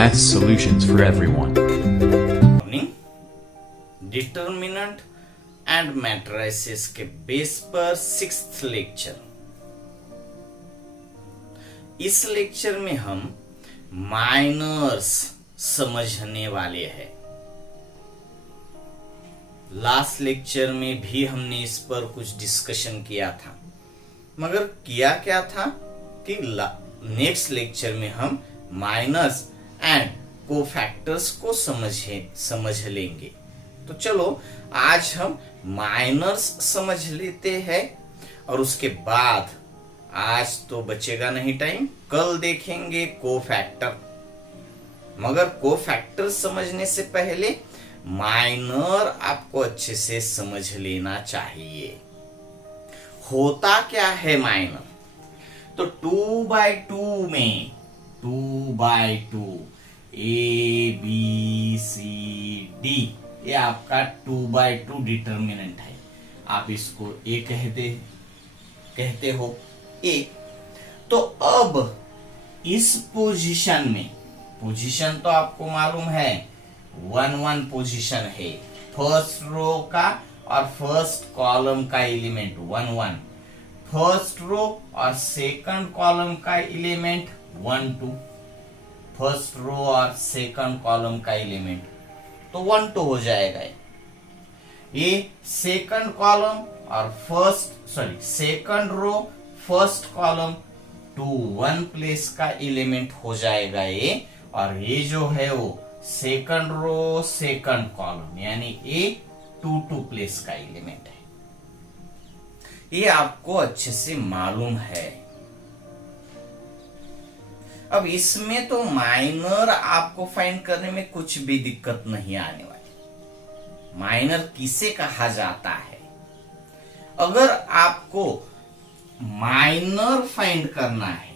Math solutions for everyone. Determinant and matrices के base पर 6th lecture. इस lecture में हम माइनर्स समझने वाले हैं। लास्ट लेक्चर में भी हमने इस पर कुछ डिस्कशन किया था, मगर किया क्या था कि नेक्स्ट लेक्चर में हम माइनर्स एंड कोफैक्टर्स को समझ लेंगे। तो चलो आज हम माइनर्स समझ लेते हैं और उसके बाद आज तो बचेगा नहीं टाइम, कल देखेंगे कोफैक्टर। मगर कोफैक्टर समझने से पहले माइनर आपको अच्छे से समझ लेना चाहिए। होता क्या है माइनर? तो 2/2 में 2/2 A B C D ये आपका 2/2 डिटर्मिनेंट है। आप इसको A कहते हो A। तो अब इस पोजीशन में, पोजीशन तो आपको मालूम है 1-1 पोजीशन है। फर्स्ट रो का और फर्स्ट कॉलम का एलिमेंट 1-1, फर्स्ट रो और सेकंड कॉलम का एलिमेंट 1-2, फर्स्ट रो और सेकंड कॉलम का एलिमेंट तो 1-2 हो जाएगा। ये सेकंड कॉलम और second row first column 2-1 place का एलिमेंट हो जाएगा ये, और ये जो है वो सेकंड रो सेकंड कॉलम यानी ये 2-2 प्लेस का एलिमेंट है। ये आपको अच्छे से मालूम है। अब इसमें तो माइनर आपको फाइंड करने में कुछ भी दिक्कत नहीं आने वाली। माइनर किसे कहा जाता है? अगर आपको माइनर फाइंड करना है,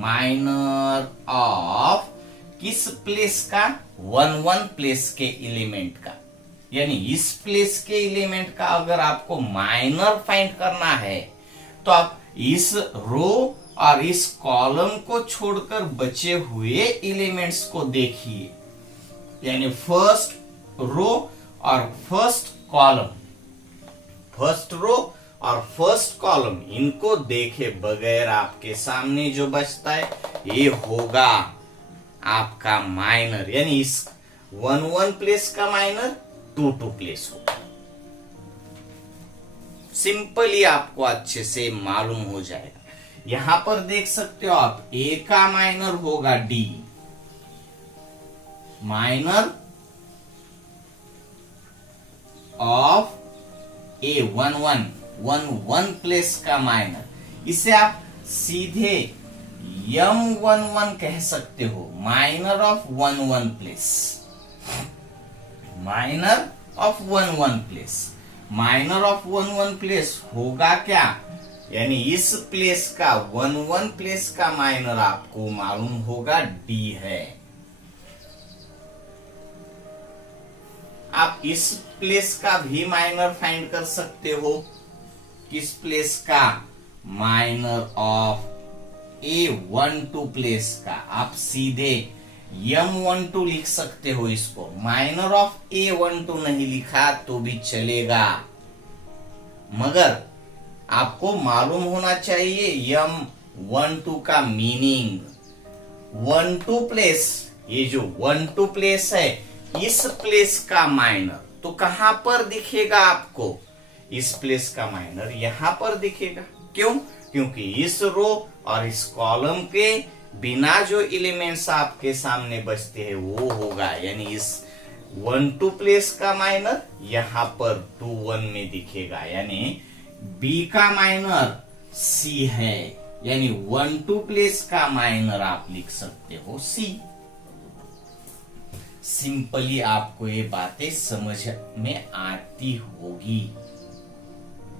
माइनर ऑफ किस प्लेस का? 1-1 प्लेस के एलिमेंट का, यानी इस प्लेस के एलिमेंट का अगर आपको माइनर फाइंड करना है तो आप इस रो और इस कॉलम को छोड़कर बचे हुए एलिमेंट्स को देखिए, यानी फर्स्ट रो और फर्स्ट कॉलम, फर्स्ट रो और फर्स्ट कॉलम, इनको देखे बगैर आपके सामने जो बचता है ये होगा आपका माइनर। यानी इस 1-1 प्लेस का माइनर 2-2 प्लेस होगा। सिंपली आपको अच्छे से मालूम हो जाएगा। यहां पर देख सकते हो आप A का माइनर होगा D, minor of A 1-1 place का माइनर। इसे आप सीधे M11 कह सकते हो, minor of 1-1 place, minor of 1-1 place. Minor of 1-1 place होगा क्या? यानी इस प्लेस का 1-1 प्लेस का माइनर आपको मालूम होगा D है। आप इस प्लेस का भी माइनर फाइंड कर सकते हो। किस प्लेस का? माइनर ऑफ A12 प्लेस का। आप सीधे M12 लिख सकते हो इसको। माइनर ऑफ A12 नहीं लिखा तो भी चलेगा, मगर आपको मालूम होना चाहिए M12 का मीनिंग। 1-2 प्लेस, ये जो 1-2 प्लेस है इस प्लेस का माइनर तो कहां पर दिखेगा आपको? इस प्लेस का माइनर यहां पर दिखेगा। क्यों? क्योंकि इस रो और इस कॉलम के बिना जो एलिमेंट्स आपके सामने बचते हैं वो होगा, यानी इस 1-2 प्लेस का माइनर यहां पर 2-1 में दिखेगा। यानी B का माइनर C है, यानी 1-2 प्लेस का माइनर आप लिख सकते हो C। सिंपली आपको ये बातें समझ में आती होगी।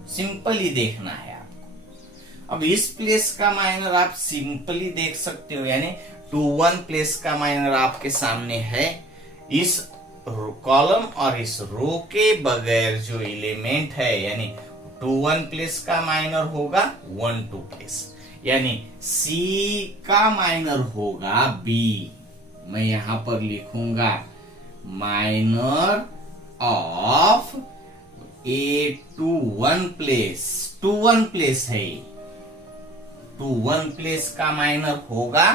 सिंपली देखना है आपको। अब इस प्लेस का माइनर आप सिंपली देख सकते हो, यानी 2-1 प्लेस का माइनर आपके सामने है। इस कॉलम और इस रो के बगैर जो एलिमेंट है, यानी 2-1 प्लेस का माइनर होगा 1-2 प्लेस, यानी C का माइनर होगा B। मैं यहां पर लिखूंगा minor of A two one place, two one place है, टू वन प्लेस का माइनर होगा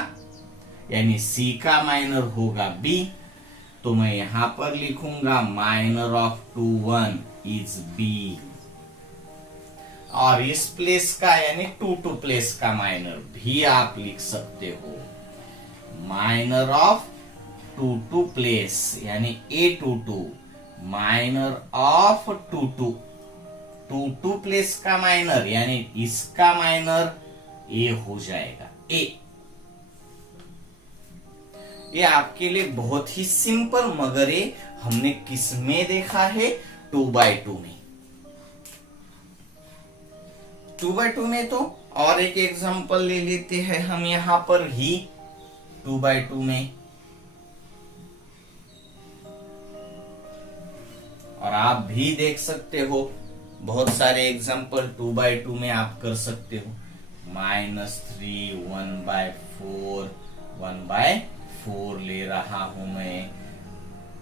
यानी सी का माइनर होगा बी, तो मैं यहां पर लिखूंगा minor of two one is B. और इस प्लेस का यानी टू टू प्लेस का माइनर भी आप लिख सकते हो, minor of two two place यानी a two two, minor of two two, two two place का माइनर यानी इसका माइनर ए हो जाएगा ए। ये आपके लिए बहुत ही सिंपल, मगर ये हमने किस में देखा है, 2x2 में। 2x2 में तो और एक एग्जांपल ले लेते हैं हम यहां पर ही 2x2 में, और आप भी देख सकते हो बहुत सारे एग्जांपल 2x2 में आप कर सकते हो। -3 1/4, 1/4 ले रहा हूं मैं,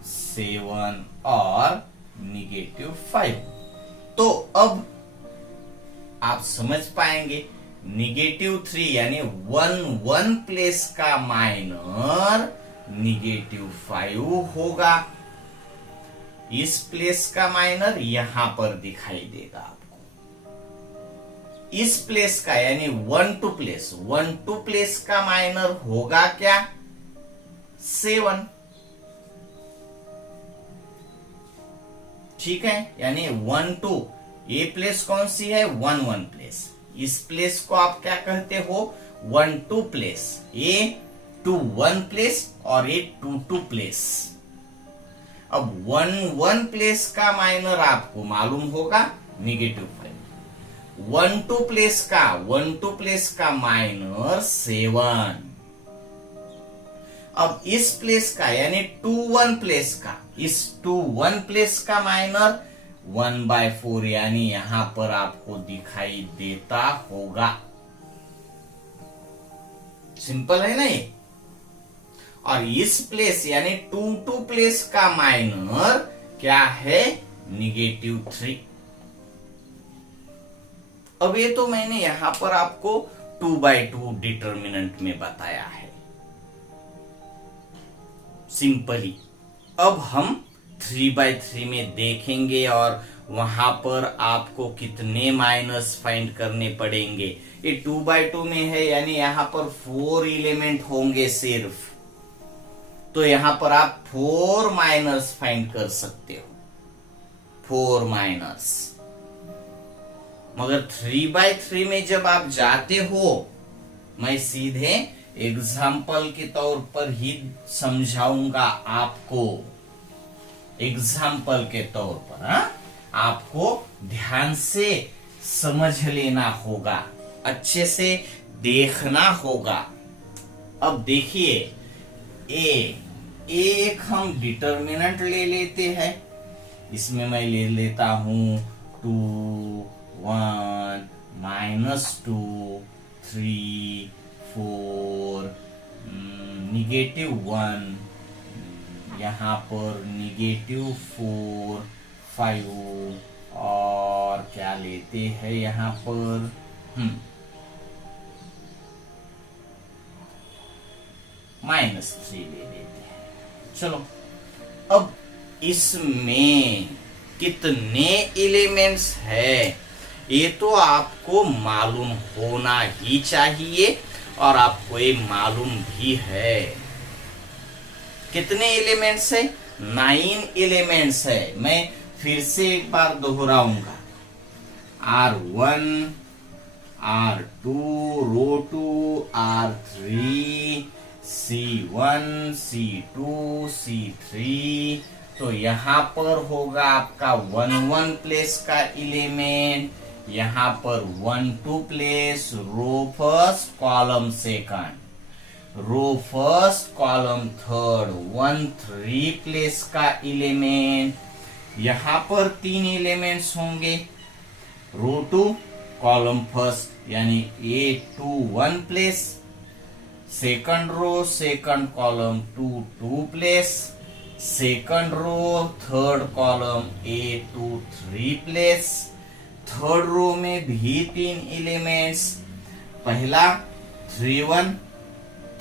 7 और -5। तो अब आप समझ पाएंगे -3 यानी 1 प्लेस का माइनर -5 होगा। इस प्लेस का माइनर यहां पर दिखाई देगा आपको। इस प्लेस का यानी 1 2 प्लेस का माइनर होगा क्या, 7। ठीक है, यानी 1 2, ये प्लेस कौन सी है, 1 1 प्लेस। इस प्लेस को आप क्या कहते हो, 1 2 प्लेस। ये 2 1 प्लेस और ये 2 2 प्लेस। अब 1 1 प्लेस का माइनर आपको मालूम होगा -5। 1 2 प्लेस का माइनर 7। अब इस प्लेस का यानी 2 1 प्लेस का, इस 2 1 प्लेस का माइनर 1/4 यानी यहां पर आपको दिखाई देता होगा। सिंपल है ना ये। और इस प्लेस यानी 2 2 प्लेस का माइनर क्या है, -3। अब ये तो मैंने यहां पर आपको 2x2 डिटर्मिनेंट में बताया है सिंपली। अब हम 3x3 में देखेंगे और वहां पर आपको कितने माइनस फाइंड करने पड़ेंगे। ये 2x2 में है यानी यहां पर 4 एलिमेंट होंगे सिर्फ, तो यहां पर आप 4 माइनस फाइंड कर सकते हो, 4 माइनस। मगर 3x3 में जब आप जाते हो, मैं सीधे एग्जाम्पल के तौर पर ही समझाऊंगा आपको, एग्जाम्पल के तौर पर। आपको ध्यान से समझ लेना होगा, अच्छे से देखना होगा। अब देखिए, एक हम डिटर्मिनेंट ले लेते हैं। इसमें मैं ले लेता हूं 2 1 -2 3 4 -1, यहाँ पर -4 5, और क्या लेते हैं यहाँ पर -3 ले लेते हैं। चलो, अब इसमें कितने एलिमेंट्स है ये तो आपको मालूम होना ही चाहिए, और आपको ये मालूम भी है। कितने एलिमेंट्स है, 9 एलिमेंट्स है। मैं फिर से एक बार दोहराऊंगा, R1 R2 रो 2 R3 C1 C2 C3। तो यहां पर होगा आपका 1 1 प्लेस का एलिमेंट, यहां पर 1 2 प्लेस, रो first column second, row first column third, 1 3 place का एलिमेंट। यहां पर 3 एलिमेंट्स होंगे, रो 2 कॉलम फर्स्ट यानी A2 1 place, second row second column two place, second row third column A2 3 place, third row में भी 3 एलिमेंट्स, पहला 3 1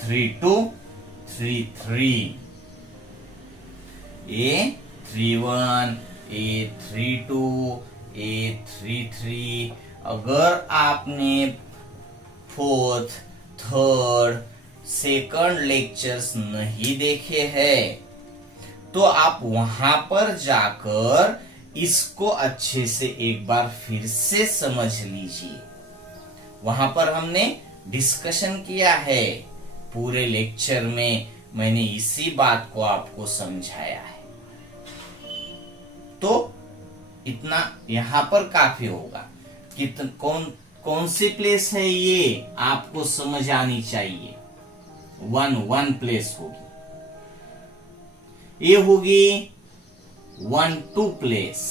3 2 3 3, A31 A32 A33। अगर आपने फोर्थ थर्ड सेकंड लेक्चर्स नहीं देखे हैं तो आप वहां पर जाकर इसको अच्छे से एक बार फिर से समझ लीजिए। वहां पर हमने डिस्कशन किया है, पूरे लेक्चर में मैंने इसी बात को आपको समझाया है। तो इतना यहां पर काफी होगा कि कौन सी प्लेस है ये आपको समझ आनी चाहिए। 1 प्लेस होगी, ये होगी 1 2 प्लेस,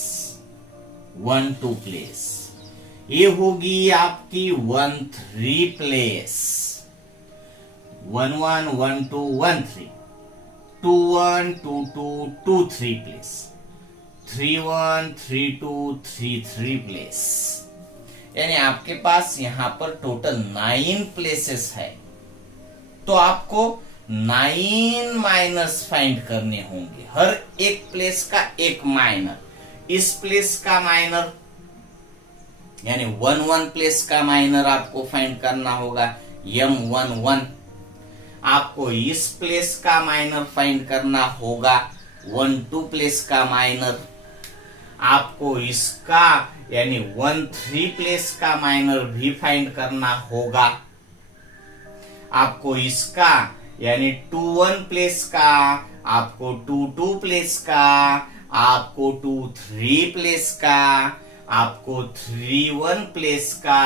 1 2 प्लेस, ये होगी आपकी 1 3 प्लेस, 1 1 1 2 1 3, 2 1 2 2 2 3 प्लेस, 3 1 3 2 3 3 प्लेस। यानी आपके पास यहां पर टोटल 9 प्लेसेस है। तो आपको 9 माइनर्स फाइंड करने होंगे, हर एक प्लेस का एक माइनर। इस प्लेस का माइनर यानी 1 1 प्लेस का माइनर आपको फाइंड करना होगा, M11। आपको इस प्लेस का माइनर फाइंड करना होगा, 1 2 प्लेस का माइनर। आपको इसका यानी 1 3 प्लेस का माइनर भी फाइंड करना होगा। आपको इसका यानी 2 1 प्लेस का, आपको 2 2 प्लेस का, आपको 2 3 प्लेस का, आपको 3 1 प्लेस का,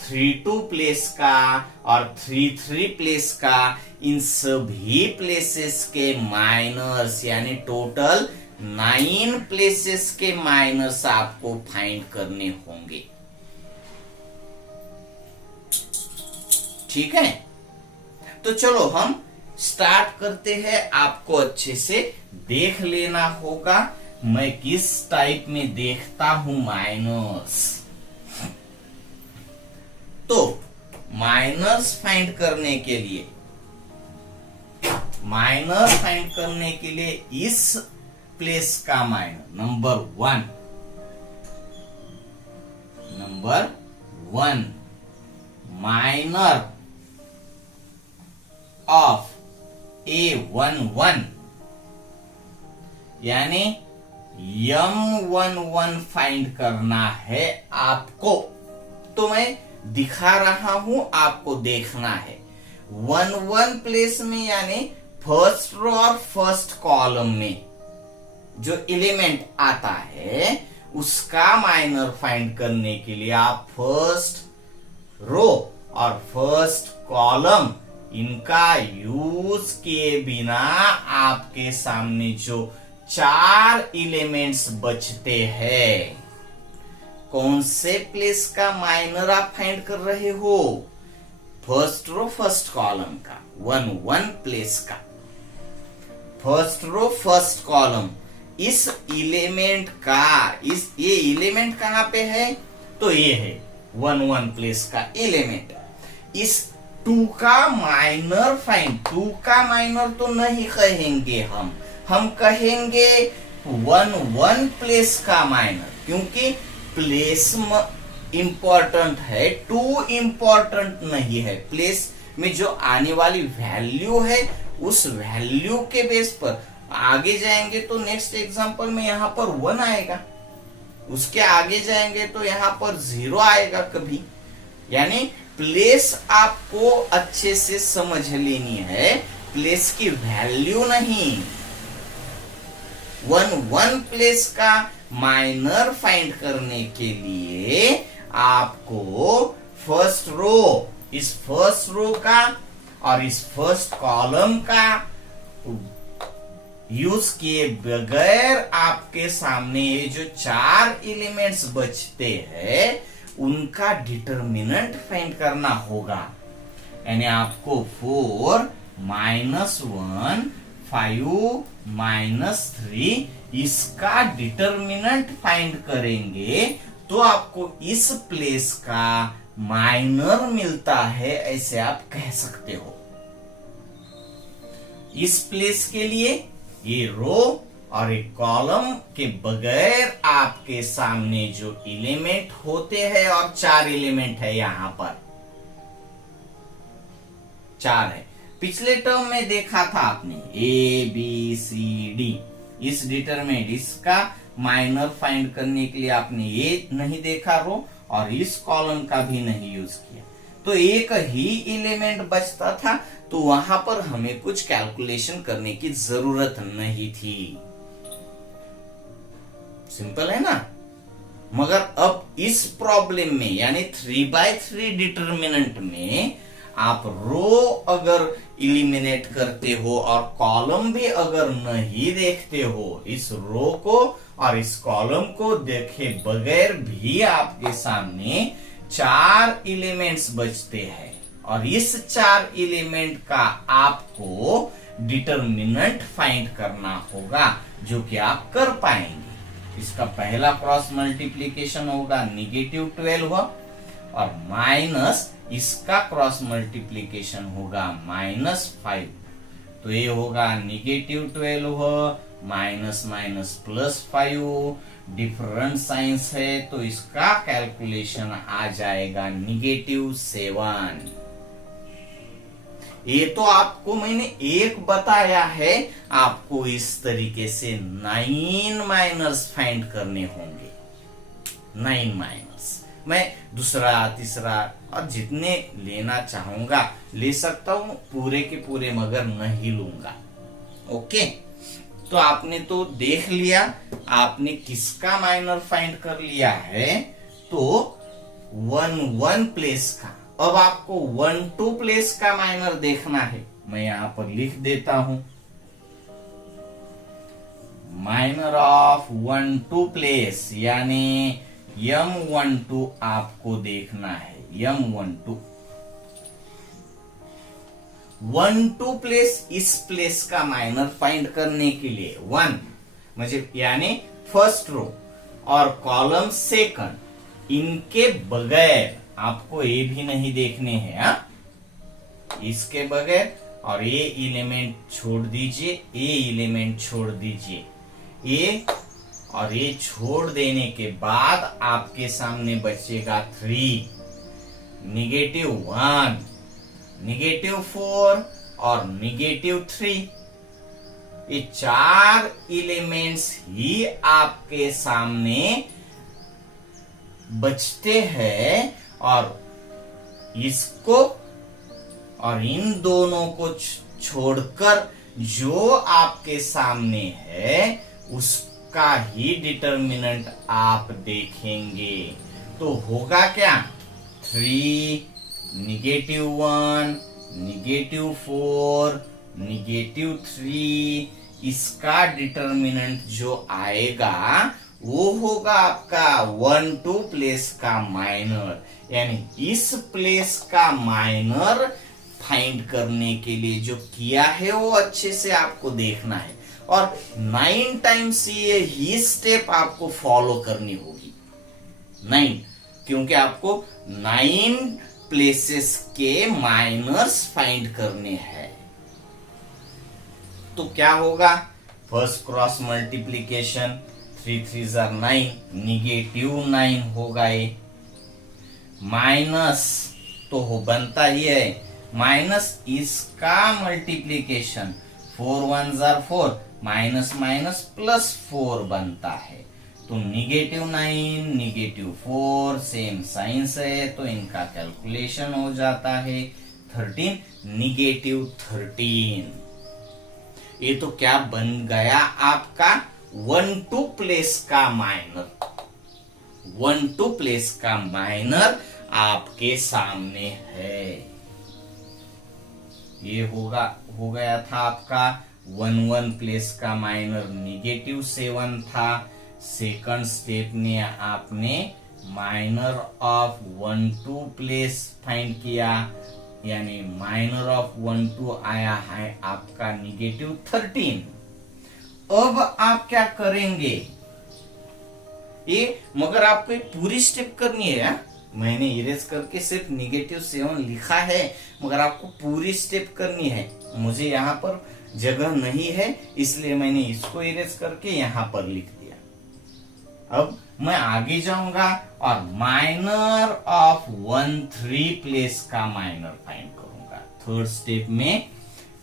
3 2 प्लेस का और 3 3 प्लेस का, इन सभी प्लेसेस के माइनर्स यानी टोटल 9 प्लेसेस के माइनर्स आपको फाइंड करने होंगे। ठीक है, तो चलो हम स्टार्ट करते हैं। आपको अच्छे से देख लेना होगा मैं किस टाइप में देखता हूं माइनर्स। तो माइनर्स फाइंड करने के लिए, इस प्लेस का minor number 1 minor of A11 यानी M11 फाइंड करना है आपको। तो मैं दिखा रहा हूं, आपको देखना है। 1 1 प्लेस में यानी फर्स्ट रो और फर्स्ट कॉलम में जो एलिमेंट आता है उसका माइनर फाइंड करने के लिए आप फर्स्ट रो और फर्स्ट कॉलम इनका यूज किए बिना आपके सामने जो 4 एलिमेंट्स बचते हैं, कौन से प्लेस का माइनर आप फाइंड कर रहे हो? फर्स्ट रो फर्स्ट कॉलम का, 1 1 प्लेस का फर्स्ट रो फर्स्ट कॉलम। इस एलिमेंट का ये एलिमेंट कहां पे है? तो ये है 1 1 प्लेस का एलिमेंट। इस 2 का माइनर फाइंड, 2 का माइनर तो नहीं कहेंगे हम कहेंगे 1 1 प्लेस का माइनर, क्योंकि प्लेस इंपॉर्टेंट है, 2 इंपॉर्टेंट नहीं है। प्लेस में जो आने वाली वैल्यू है उस वैल्यू के बेस पर आगे जाएंगे तो नेक्स्ट एग्जांपल में यहां पर 1 आएगा, उसके आगे जाएंगे तो यहां पर 0 आएगा कभी। यानी प्लेस आपको अच्छे से समझ लेनी है, प्लेस की वैल्यू नहीं। 1 1 प्लेस का माइनर फाइंड करने के लिए आपको फर्स्ट रो, इस फर्स्ट रो का और इस फर्स्ट कॉलम का यूज किए बगैर आपके सामने ये जो 4 एलिमेंट्स बचते हैं उनका डिटरमिनेंट फाइंड करना होगा। यानी आपको 4 -1 5 -3 इसका डिटर्मिनेंट फाइंड करेंगे तो आपको इस प्लेस का माइनर मिलता है, ऐसे आप कह सकते हो। इस प्लेस के लिए ये रो और एक कॉलम के बगैर आपके सामने जो एलिमेंट होते हैं, और 4 एलिमेंट है यहां पर, 4 है। पिछले टर्म में देखा था आपने A B C D, इस डिटरमिनेंट इसका माइनर फाइंड करने के लिए आपने ये नहीं देखा रो, और इस कॉलम का भी नहीं यूज किया, तो एक ही एलिमेंट बचता था, तो वहां पर हमें कुछ कैलकुलेशन करने की जरूरत नहीं थी। सिंपल है ना। मगर अब इस प्रॉब्लम में यानी 3/3 डिटर्मिनेंट में आप रो अगर इलिमिनेट करते हो और कॉलम भी अगर नहीं देखते हो, इस रो को और इस कॉलम को देखे बगैर भी आपके सामने 4 एलिमेंट्स बचते हैं, और इस 4 एलिमेंट का आपको डिटर्मिनेंट फाइंड करना होगा, जो कि आप कर पाएंगे। इसका पहला क्रॉस मल्टीप्लीकेशन होगा -12 और माइनस इसका क्रॉस मल्टीप्लीकेशन होगा -5, तो ये होगा -12 माइनस माइनस +5, डिफरेंट साइंस है तो इसका कैलकुलेशन आ जाएगा -7। ये तो आपको मैंने एक बताया है, आपको इस तरीके से 9 माइनर्स फाइंड करने होंगे। 9 माइनर्स मैं दूसरा तीसरा और जितने लेना चाहूंगा ले सकता हूं, पूरे के पूरे मगर नहीं लूंगा। ओके, तो आपने तो देख लिया, आपने किसका माइनर फाइंड कर लिया है, तो 1 प्लेस का। अब आपको 1 प्लेस का माइनर देखना है, मैं यहां पर लिख देता हूं, माइनर ऑफ 1 प्लेस यानी M12 आपको देखना है। M12 प्लेस, इस प्लेस का माइनर फाइंड करने के लिए 1 मुझे यानी फर्स्ट रो और कॉलम सेकंड, इनके बगैर आपको ये भी नहीं देखने हैं, हा? इसके बगैर, और ये एलिमेंट छोड़ दीजिए, ये एलिमेंट छोड़ दीजिए, ये और ये छोड़ देने के बाद आपके सामने बचेगा 3, -1, -4 और -3। ये 4 एलिमेंट्स ही आपके सामने बचते हैं, और इसको और इन दोनों को छोड़कर जो आपके सामने है उसका ही डिटर्मिनेंट आप देखेंगे, तो होगा क्या 3, -1, -4, -3, इसका डिटर्मिनेंट जो आएगा वो होगा आपका 1 प्लेस का माइनर। यानी इस प्लेस का माइनर फाइंड करने के लिए जो किया है वो अच्छे से आपको देखना है, और 9 टाइम्स ये ही स्टेप आपको फॉलो करनी होगी। 9, क्योंकि आपको 9 प्लेसेस के माइनर्स फाइंड करने हैं। तो क्या होगा, फर्स्ट क्रॉस मल्टीप्लीकेशन 3 3 9, -9 होगा ये, माइनस तो हो बनता ही है, माइनस इसका मल्टीप्लीकेशन 4 1 4, माइनस माइनस +4 बनता है, तो -9 -4 सेम साइंस है, तो इनका कैलकुलेशन हो जाता है 13 -13। ये तो क्या बन गया आपका 1 प्लेस का माइनर। 1 प्लेस का माइनर आपके सामने है। ये हो गया था आपका 1 प्लेस का माइनर -7 था। सेकंड स्टेप में आपने माइनर ऑफ 1 प्लेस फाइंड किया, यानी माइनर ऑफ 1 2 आया है आपका -13। अब आप क्या करेंगे, ये मगर आपको ये पूरी स्टेप करनी है या? मैंने इरेज करके सिर्फ -7 लिखा है, मगर आपको पूरी स्टेप करनी है। मुझे यहाँ पर जगह नहीं है, इसलिए मैंने इसको इरेज करके यहाँ पर लिख दिया। अब मैं आगे जाऊंगा और माइनर ऑफ 1 3 प्लेस का माइनर फाइंड करूंगा। थर्ड स्टेप में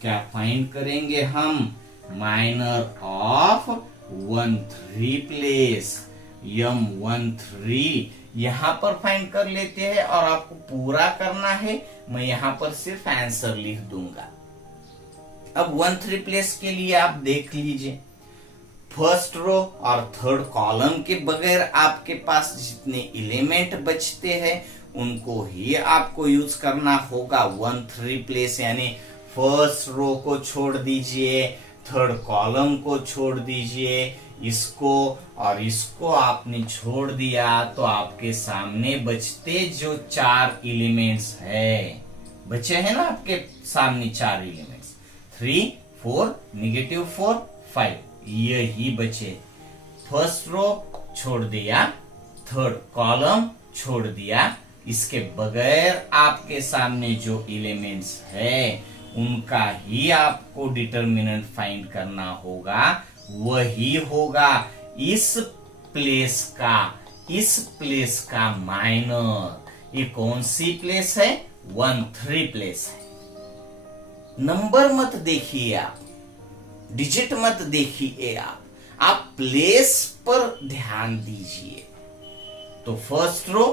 क्या फाइंड करेंगे हम, माइनर ऑफ 1 3 प्लेस M13 यहां पर फाइंड कर लेते हैं, और आपको पूरा करना है, मैं यहां पर सिर्फ आंसर लिख दूंगा। अब 1 3 प्लेस के लिए आप देख लीजिए, फर्स्ट रो और थर्ड कॉलम के बगैर आपके पास जितने एलिमेंट बचते हैं उनको ही आपको यूज करना होगा। 1 3 प्लेस यानी फर्स्ट रो को छोड़ दीजिए, थर्ड कॉलम को छोड़ दीजिए, इसको और इसको आपने छोड़ दिया, तो आपके सामने बचते जो 4 एलिमेंट्स है, बचे हैं ना आपके सामने 4 एलिमेंट्स, 3 4 -4 5, यही बचे। फर्स्ट रो छोड़ दिया, थर्ड कॉलम छोड़ दिया, इसके बगैर आपके सामने जो एलिमेंट्स है उनका ही आपको डिटर्मिनेंट फाइंड करना होगा, वही होगा इस प्लेस का माइनर। ये कौन सी प्लेस है, 1 3 प्लेस है। नंबर मत देखिए आप, डिजिट मत देखिए आप प्लेस पर ध्यान दीजिए। तो फर्स्ट रो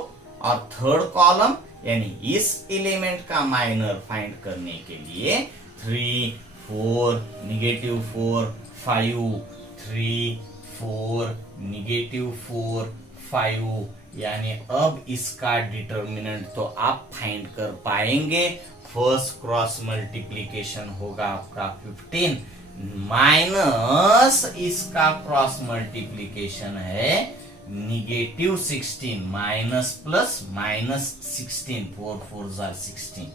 और थर्ड कॉलम यानी इस एलिमेंट का माइनर फाइंड करने के लिए 3 4 -4 5 3 4 -4 5, यानी अब इसका डिटर्मिनेंट तो आप फाइंड कर पाएंगे। फर्स्ट क्रॉस मल्टीप्लीकेशन होगा आपका 15 माइनस इसका क्रॉस मल्टीप्लीकेशन है -16, माइनस प्लस -16, 4 4 16।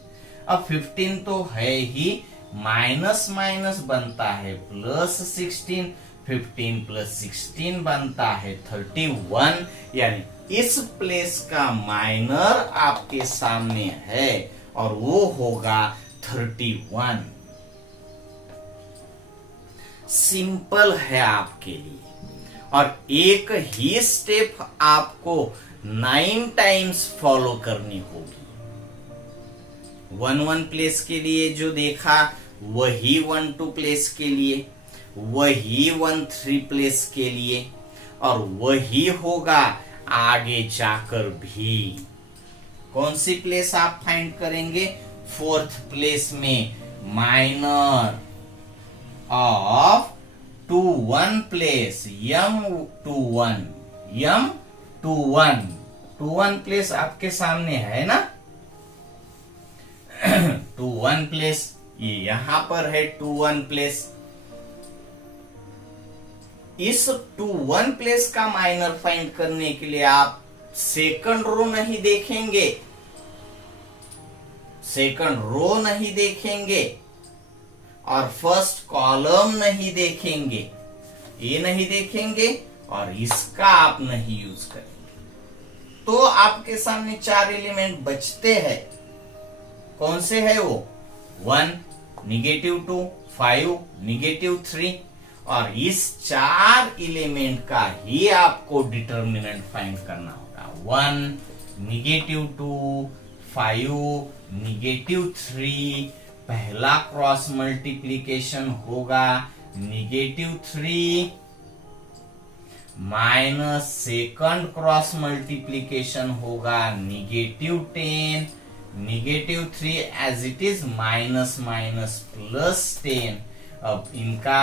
अब 15 तो है ही, माइनस माइनस बनता है +16, 15 + 16 बनता है 31, यानी इस प्लेस का माइनर आपके सामने है और वो होगा 31। सिंपल है आपके लिए, और एक ही स्टेप आपको 9 टाइम्स फॉलो करनी होगी। 1 1 प्लेस के लिए जो देखा वही 1 2 प्लेस के लिए, वही 1 3 प्लेस के लिए, और वही होगा आगे जाकर भी। कौन सी प्लेस आप फाइंड करेंगे, फोर्थ प्लेस में minor of 2 1 place M21, M21 2 1 place आपके सामने है ना। 2 1 प्लेस ये यहां पर है 2 1 प्लेस। इस 2 1 प्लेस का माइनर फाइंड करने के लिए आप सेकंड रो नहीं देखेंगे, सेकंड रो नहीं देखेंगे और फर्स्ट कॉलम नहीं देखेंगे, ये नहीं देखेंगे और इसका आप नहीं यूज करेंगे। तो आपके सामने 4 एलिमेंट बचते हैं। कौन से है वो, 1 -2 5 -3, और इस 4 एलिमेंट का ही आपको डिटर्मिनेंट फाइंड करना होगा। 1 -2 5 -3, पहला क्रॉस मल्टीप्लीकेशन होगा -3 माइनस सेकंड क्रॉस मल्टीप्लीकेशन होगा -10, -3 as it is minus minus +10। अब इनका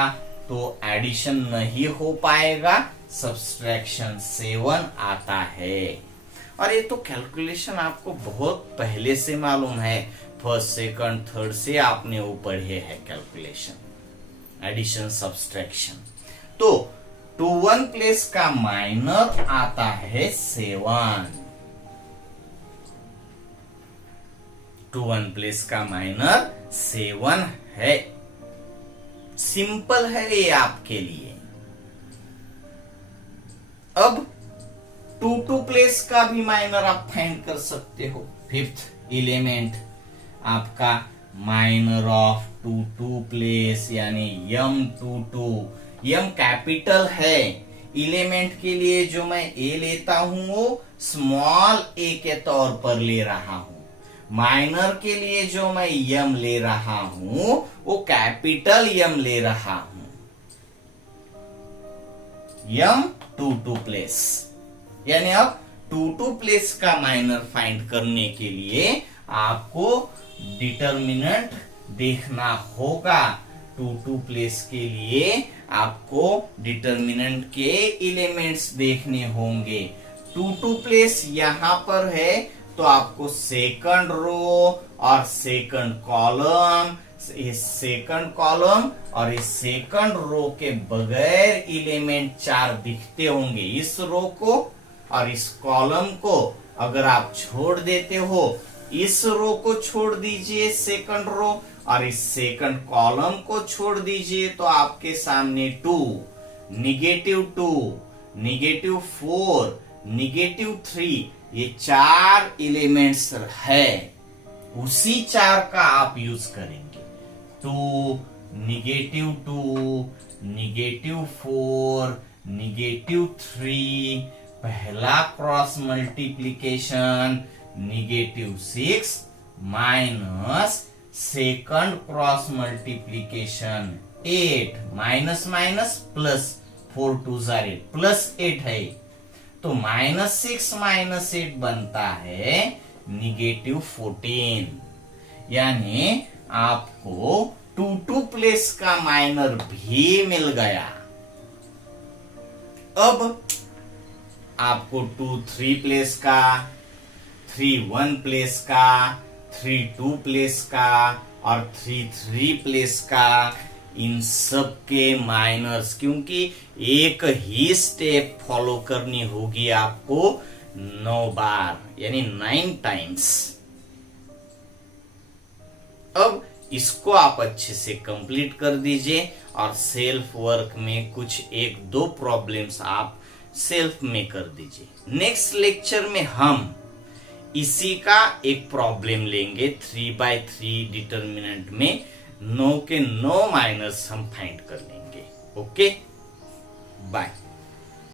तो एडिशन नहीं हो पाएगा, सब्सट्रैक्शन 7 आता है। और ये तो कैलकुलेशन आपको बहुत पहले से मालूम है, फर्स्ट सेकंड थर्ड से आपने वो पढ़े है कैलकुलेशन, एडिशन सब्सट्रैक्शन। तो 2 1 प्लेस का माइनर आता है 7। टू वन प्लेस का माइनर 7 है। सिंपल है ये आपके लिए। अब 2 प्लेस का भी माइनर आप फाइंड कर सकते हो। फिफ्थ एलिमेंट आपका माइनर ऑफ 2 प्लेस यानी M22। M कैपिटल है। एलिमेंट के लिए जो मैं ए लेता हूं वो स्मॉल ए के तौर पर ले रहा हूं। माइनर के लिए जो मैं M ले रहा हूं वो कैपिटल M ले रहा हूं। M22 प्लेस यानी अब 2 प्लेस का माइनर फाइंड करने के लिए आपको डिटर्मिनेंट देखना होगा। 2 प्लेस के लिए आपको डिटर्मिनेंट के एलिमेंट्स देखने होंगे। 2 प्लेस यहां पर है तो आपको सेकंड रो और सेकंड कॉलम, इस सेकंड कॉलम और इस सेकंड रो के बगैर एलिमेंट 4 दिखते होंगे। इस रो को और इस कॉलम को अगर आप छोड़ देते हो, इस रो को छोड़ दीजिए सेकंड रो और इस सेकंड कॉलम को छोड़ दीजिए तो आपके सामने 2, -2, -4, -3 ये 4 एलिमेंट्स है। उसी 4 का आप यूज करेंगे। 2, -2, -4, -3, पहला cross multiplication -6 minus second cross multiplication 8 minus minus plus 4 2 8 +8 है तो -6 -8 बनता है -14। यानी आपको 2 प्लेस का माइनर भी मिल गया। अब आपको 2 प्लेस का, 1 प्लेस का, 2 प्लेस का और 3 प्लेस का, इन सब के माइनर्स, क्योंकि एक ही स्टेप फॉलो करनी होगी आपको 9 बार यानी 9 टाइम्स। अब इसको आप अच्छे से कंप्लीट कर दीजिए और सेल्फ वर्क में कुछ 1-2 प्रॉब्लम्स आप सेल्फ में कर दीजिए। नेक्स्ट लेक्चर में हम इसी का एक प्रॉब्लम लेंगे। 3/3 डिटर्मिनेंट में 9 के 9 माइनर्स हम फाइंड कर लेंगे। Okay, bye.